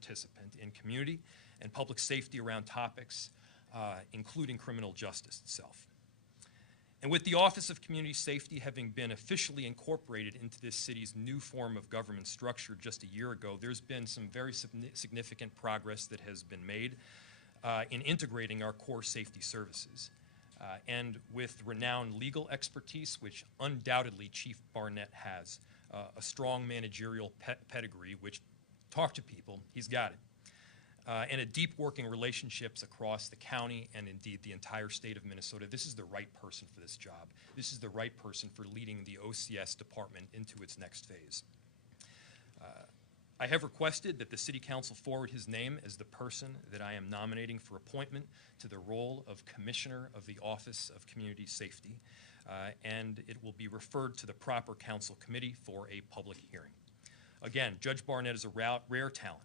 participant in community and public safety around topics, including criminal justice itself. And with the Office of Community Safety having been officially incorporated into this city's new form of government structure just a year ago, there's been some very significant progress that has been made in integrating our core safety services. And with renowned legal expertise, which undoubtedly Chief Barnett has, a strong managerial pedigree, which talk to people, he's got it. And a deep working relationships across the county and indeed the entire state of Minnesota. This is the right person for this job. This is the right person for leading the OCS department into its next phase. I have requested that the City Council forward his name as the person that I am nominating for appointment to the role of Commissioner of the Office of Community Safety, and it will be referred to the proper council committee for a public hearing. Again, Judge Barnett is a rare talent,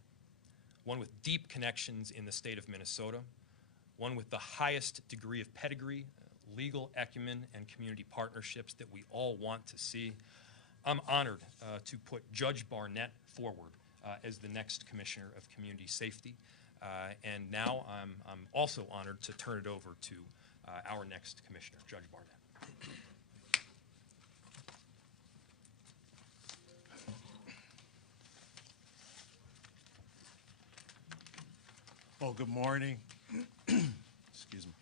one with deep connections in the state of Minnesota, one with the highest degree of pedigree, legal acumen, and community partnerships that we all want to see. I'm honored to put Judge Barnett forward as the next Commissioner of Community Safety. And now I'm also honored to turn it over to our next Commissioner, Judge Barnett. Well, good morning. Excuse me.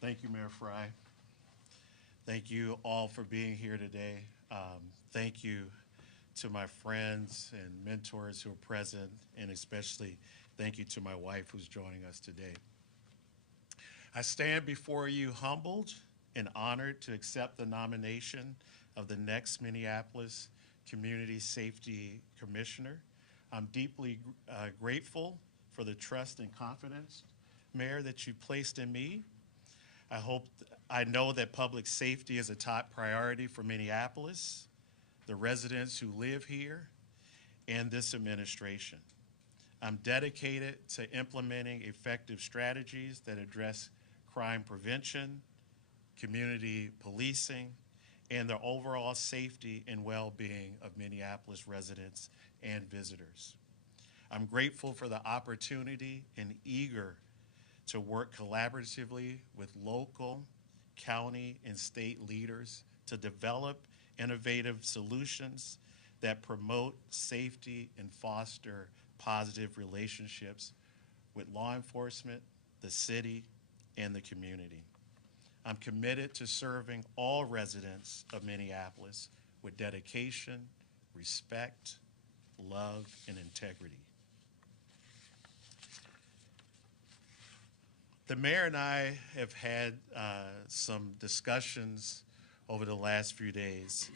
Thank you, Mayor Frey. Thank you all for being here today. Thank you to my friends and mentors who are present, and especially thank you to my wife who's joining us today. I stand before you humbled and honored to accept the nomination of the next Minneapolis Community Safety Commissioner. I'm deeply grateful for the trust and confidence, Mayor, that you placed in me. I know that public safety is a top priority for Minneapolis, the residents who live here, and this administration. I'm dedicated to implementing effective strategies that address crime prevention, community policing, and the overall safety and well-being of Minneapolis residents and visitors. I'm grateful for the opportunity and eager to work collaboratively with local, county, and state leaders to develop innovative solutions that promote safety and foster positive relationships with law enforcement, the city, and the community. I'm committed to serving all residents of Minneapolis with dedication, respect, love, and integrity. The mayor and I have had some discussions over the last few days,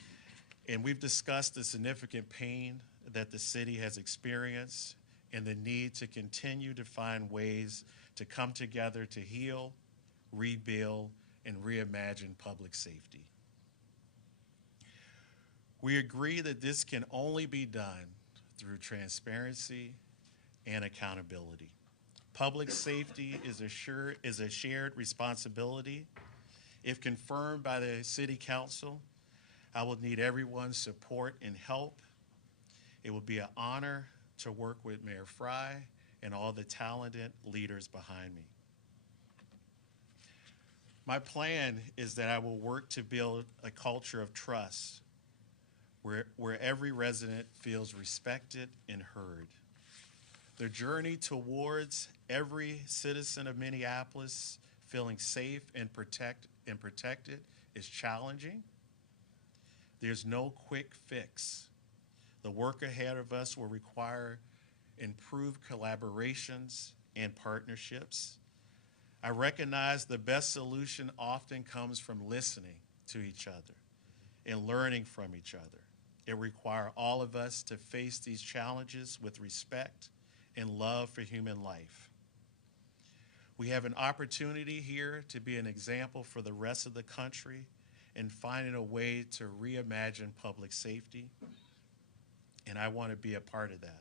and we've discussed the significant pain that the city has experienced and the need to continue to find ways to come together to heal, rebuild, and reimagine public safety. We agree that this can only be done through transparency and accountability. Public safety is a shared responsibility. If confirmed by the City Council, I will need everyone's support and help. It will be an honor to work with Mayor Frey and all the talented leaders behind me. My plan is that I will work to build a culture of trust where every resident feels respected and heard. The journey towards every citizen of Minneapolis feeling safe and protected is challenging. There's no quick fix. The work ahead of us will require improved collaborations and partnerships. I recognize the best solution often comes from listening to each other and learning from each other. It requires all of us to face these challenges with respect and love for human life. We have an opportunity here to be an example for the rest of the country in finding a way to reimagine public safety, and I want to be a part of that.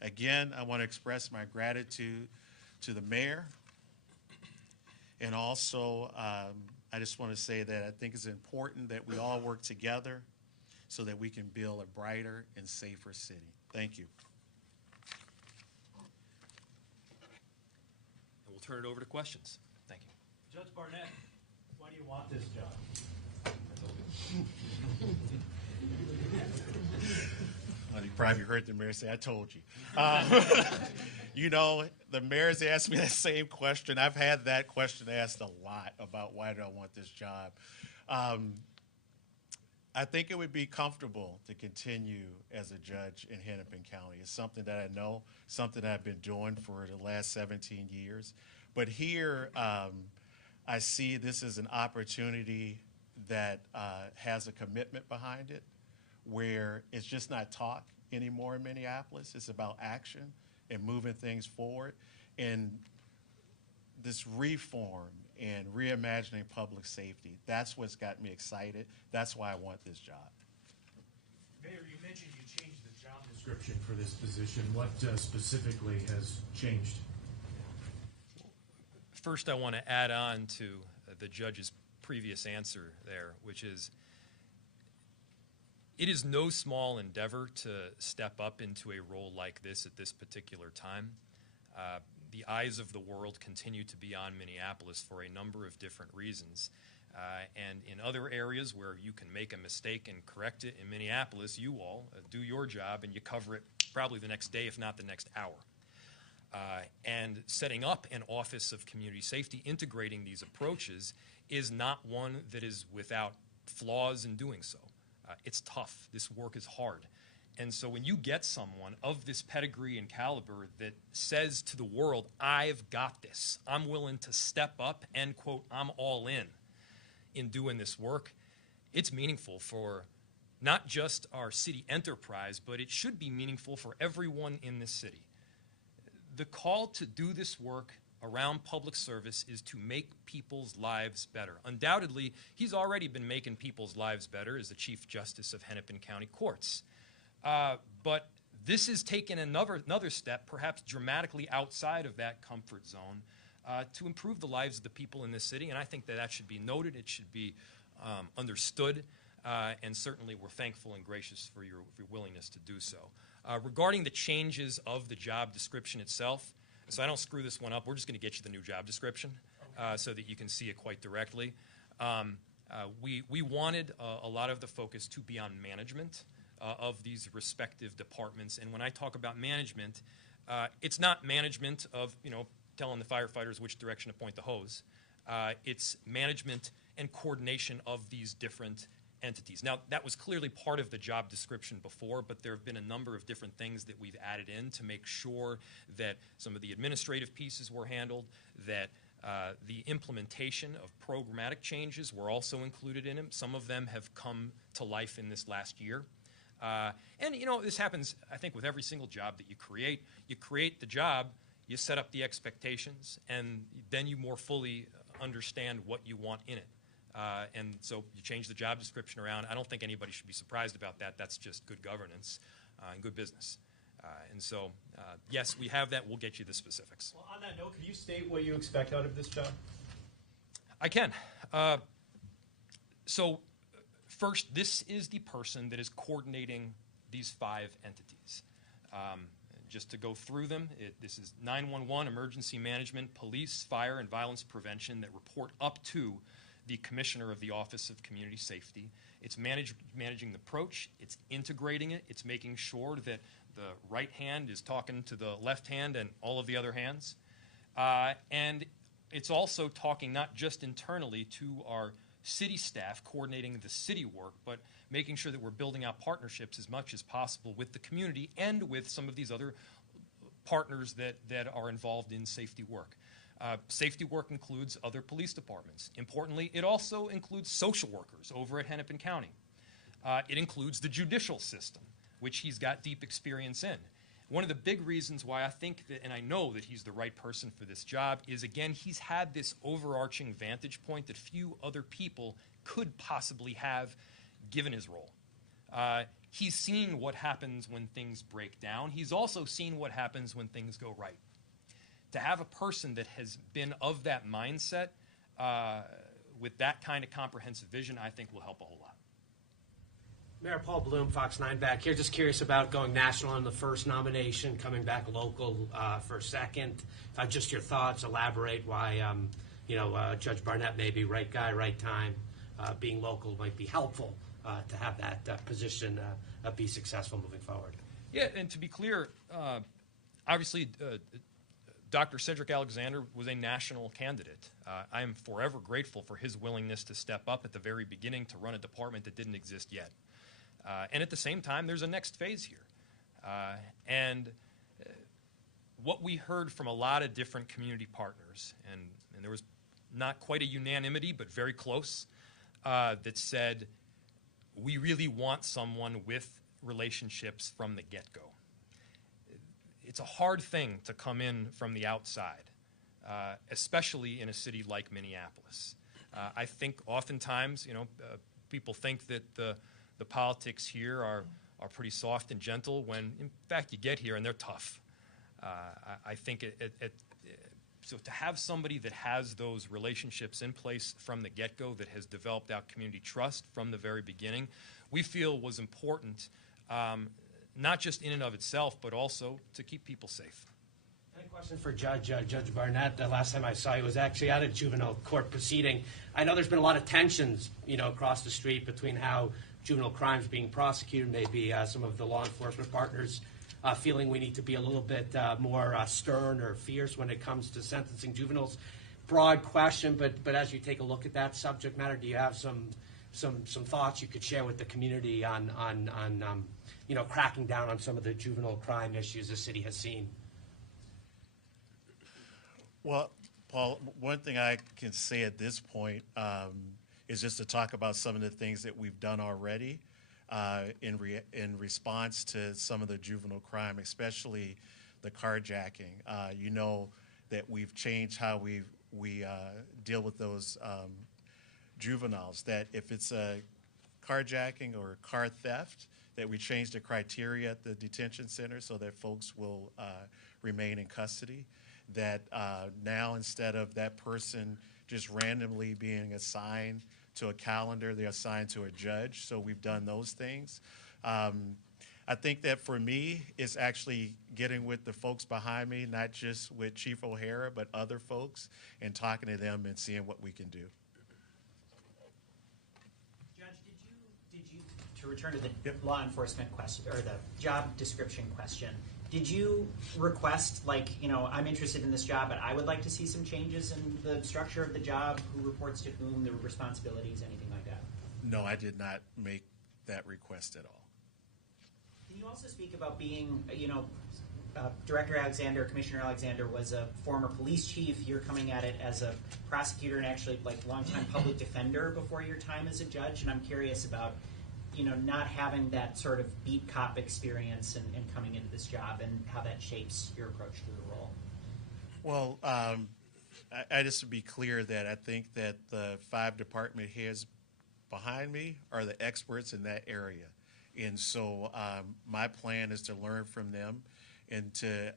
Again, I want to express my gratitude to the mayor, and also I just want to say that I think it's important that we all work together so that we can build a brighter and safer city. Thank you. we'll turn it over to questions. Thank you. Judge Barnett, why do you want this job? Well, you probably heard the mayor say, I told you. You know, the mayor's asked me that same question. I've had that question asked a lot about why do I want this job. I think it would be comfortable to continue as a judge in Hennepin County. It's something that I know, something that I've been doing for the last 17 years. But here, I see this as an opportunity that has a commitment behind it, where it's just not talk anymore in Minneapolis. It's about action and moving things forward. And this reform and reimagining public safety, that's what's got me excited. That's why I want this job. Mayor, you mentioned you changed the job description for this position. What specifically has changed? First, I want to add on to the judge's previous answer there, which is it is no small endeavor to step up into a role like this at this particular time. The eyes of the world continue to be on Minneapolis for a number of different reasons. And in other areas where you can make a mistake and correct it, in Minneapolis, you all do your job and you cover it probably the next day, if not the next hour. And setting up an Office of Community Safety, integrating these approaches, is not one that is without flaws in doing so. It's tough. This work is hard. And so when you get someone of this pedigree and caliber that says to the world, I've got this, I'm willing to step up and, quote, I'm all in doing this work, it's meaningful for not just our city enterprise, but it should be meaningful for everyone in this city. The call to do this work around public service is to make people's lives better. Undoubtedly, he's already been making people's lives better as the Chief Justice of Hennepin County Courts. But this is taking another step, perhaps dramatically outside of that comfort zone, to improve the lives of the people in this city. And I think that that should be noted. It should be understood. And certainly we're thankful and gracious for your willingness to do so. Regarding the changes of the job description itself, so I don't screw this one up, we're just going to get you the new job description so that you can see it quite directly. We wanted a lot of the focus to be on management of these respective departments. And when I talk about management, it's not management of, telling the firefighters which direction to point the hose. It's management and coordination of these different entities. Now, that was clearly part of the job description before, but there have been a number of different things that we've added in to make sure that some of the administrative pieces were handled, that the implementation of programmatic changes were also included in them. Some of them have come to life in this last year. And, this happens, I think, with every single job that you create. You create the job, you set up the expectations, and then you more fully understand what you want in it. And so you change the job description around. I don't think anybody should be surprised about that. That's just good governance and good business. And so, yes, we have that. We'll get you the specifics. Well, on that note, could you state what you expect out of this job? I can. So first, this is the person that is coordinating these 5 entities. Just to go through them, this is 911, emergency management, police, fire, and violence prevention that report up to the Commissioner of the Office of Community Safety. It's managing the approach, it's integrating it, it's making sure that the right hand is talking to the left hand and all of the other hands. And it's also talking not just internally to our city staff, coordinating the city work, but making sure that we're building out partnerships as much as possible with the community and with some of these other partners that are involved in safety work. Safety work includes other police departments. Importantly, it also includes social workers over at Hennepin County. It includes the judicial system, which he's got deep experience in. One of the big reasons why I think that, and I know that he's the right person for this job, is, again, he's had this overarching vantage point that few other people could possibly have given his role. He's seen what happens when things break down. He's also seen what happens when things go right. To have a person that has been of that mindset with that kind of comprehensive vision, I think will help a whole lot. Mayor Paul Bloom, Fox 9 back here. Just curious about going national on the first nomination, coming back local for second. Just your thoughts, elaborate why Judge Barnett may be right guy, right time. Being local might be helpful to have that position be successful moving forward. Yeah, and to be clear, obviously Dr. Cedric Alexander was a national candidate. I am forever grateful for his willingness to step up at the very beginning to run a department that didn't exist yet. And at the same time, there's a next phase here. What we heard from a lot of different community partners, and there was not quite a unanimity, but very close, that said, we really want someone with relationships from the get-go. It's a hard thing to come in from the outside, especially in a city like Minneapolis. I think oftentimes, people think that the politics here are pretty soft and gentle when, in fact, you get here and they're tough. I think so to have somebody that has those relationships in place from the get-go, that has developed out community trust from the very beginning, we feel was important, not just in and of itself, but also to keep people safe. A question for Judge Barnett. The last time I saw you was actually at a juvenile court proceeding. I know there's been a lot of tensions, across the street between how juvenile crimes being prosecuted, maybe some of the law enforcement partners feeling we need to be a little bit more stern or fierce when it comes to sentencing juveniles. Broad question, but as you take a look at that subject matter, do you have some thoughts you could share with the community on cracking down on some of the juvenile crime issues the city has seen? Well, Paul, one thing I can say at this point is just to talk about some of the things that we've done already in response to some of the juvenile crime, especially the carjacking. You know that we've changed how we deal with those juveniles, that if it's a carjacking or car theft, that we change the criteria at the detention center so that folks will remain in custody. That now, instead of that person just randomly being assigned to a calendar, they're assigned to a judge. So we've done those things. I think that for me, it's actually getting with the folks behind me, not just with Chief O'Hara, but other folks, and talking to them and seeing what we can do. Judge, did you to return to the law enforcement question, or the job description question, did you request, I'm interested in this job, but I would like to see some changes in the structure of the job, who reports to whom, the responsibilities, anything like that? No, I did not make that request at all. Can you also speak about being, Director Alexander, Commissioner Alexander was a former police chief. You're coming at it as a prosecutor and actually longtime public defender before your time as a judge. And I'm curious about, not having that sort of beat cop experience and coming into this job and how that shapes your approach to the role. Well, I just to be clear that I think that the 5 department heads behind me are the experts in that area. And so my plan is to learn from them and to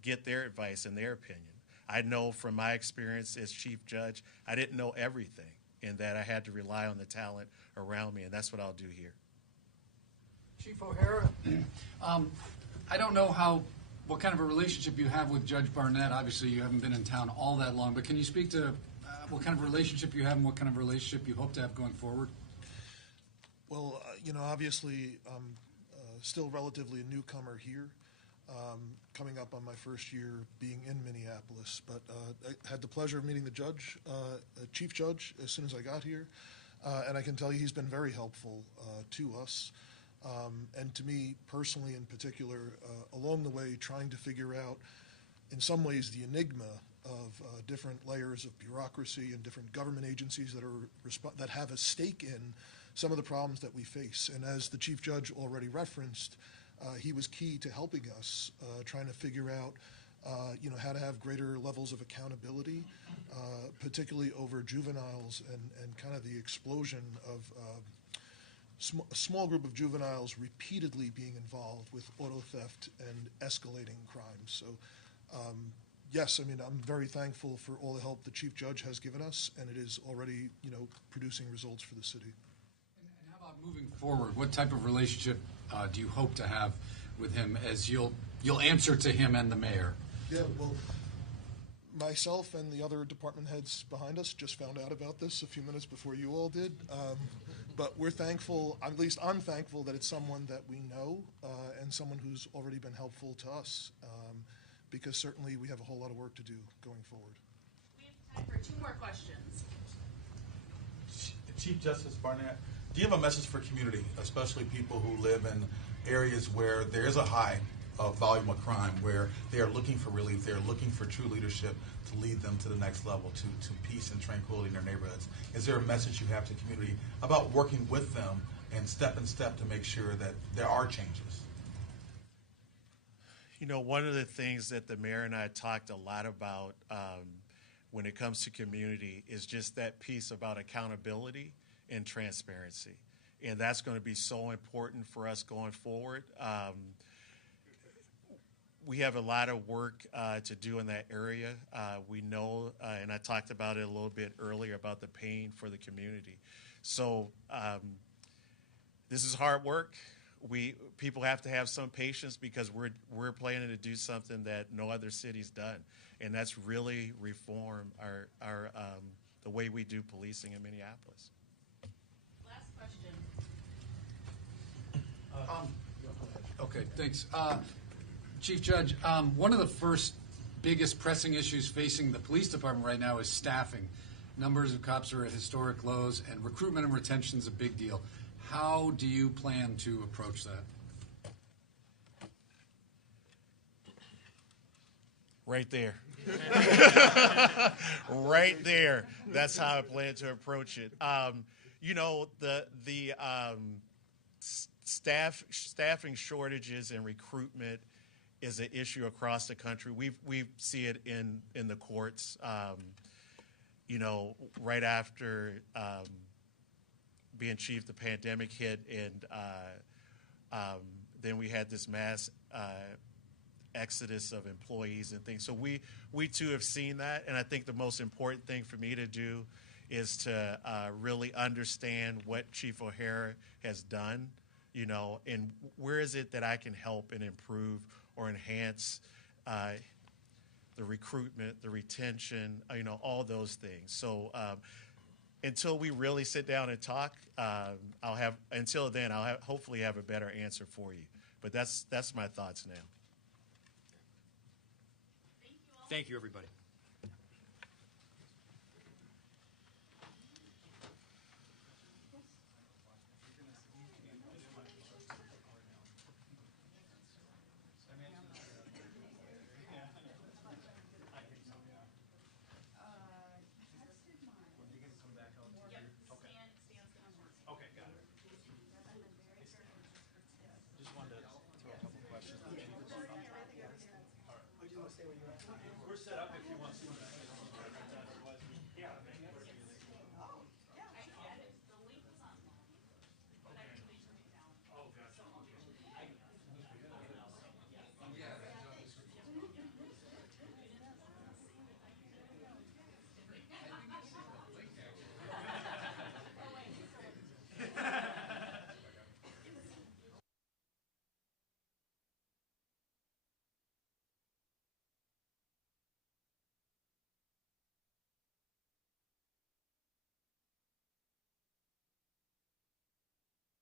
get their advice and their opinion. I know from my experience as chief judge, I didn't know everything, and that I had to rely on the talent around me, and that's what I'll do here. Chief O'Hara, I don't know what kind of a relationship you have with Judge Barnett. Obviously, you haven't been in town all that long, but can you speak to what kind of relationship you have and what kind of relationship you hope to have going forward? Well, obviously, I'm still relatively a newcomer here, coming up on my first year being in Minneapolis. But I had the pleasure of meeting the judge, chief judge, as soon as I got here. And I can tell you he's been very helpful to us. And to me personally in particular, along the way, trying to figure out, in some ways, the enigma of different layers of bureaucracy and different government agencies that have a stake in some of the problems that we face. And as the chief judge already referenced, he was key to helping us trying to figure out how to have greater levels of accountability, particularly over juveniles and kind of the explosion of a small group of juveniles repeatedly being involved with auto theft and escalating crimes. So yes, I'm very thankful for all the help the chief judge has given us, and it is already, producing results for the city. And how about Moving forward, what type of relationship do you hope to have with him as you'll answer to him and the mayor? Yeah, well, myself and the other department heads behind us just found out about this a few minutes before you all did. But we're thankful, at least I'm thankful, that it's someone that we know and someone who's already been helpful to us, because certainly we have a whole lot of work to do going forward. We have time for 2 more questions. Chief Justice Barnett, do you have a message for community, especially people who live in areas where there is a high volume of crime, where they are looking for relief, they're looking for true leadership to lead them to the next level, to peace and tranquility in their neighborhoods? Is there a message you have to community about working with them and step to make sure that there are changes? You know, one of the things that the mayor and I talked a lot about when it comes to community is just that piece about accountability and transparency. And that's going to be so important for us going forward. We have a lot of work to do in that area. We know, and I talked about it a little bit earlier, about the pain for the community. So this is hard work. People have to have some patience because we're planning to do something that no other city's done, and that's really reform our the way we do policing in Minneapolis. Last question. Okay, thanks. Chief Judge, one of the first biggest pressing issues facing the police department right now is staffing. Numbers of cops are at historic lows, and recruitment and retention is a big deal. How do you plan to approach that? Right there. Right there. That's how I plan to approach it. You know, the staffing shortages and recruitment is an issue across the country. We see it in the courts. You know, right after being chief, the pandemic hit, and then we had this mass exodus of employees and things. So we too have seen that, and I think the most important thing for me to do is to really understand what Chief O'Hara has done, you know, and where is it that I can help and improve or enhance the recruitment, the retention, you know, all those things. So until we really sit down and talk, until then, I'll hopefully have a better answer for you. But that's my thoughts now. Thank you all. Thank you, everybody.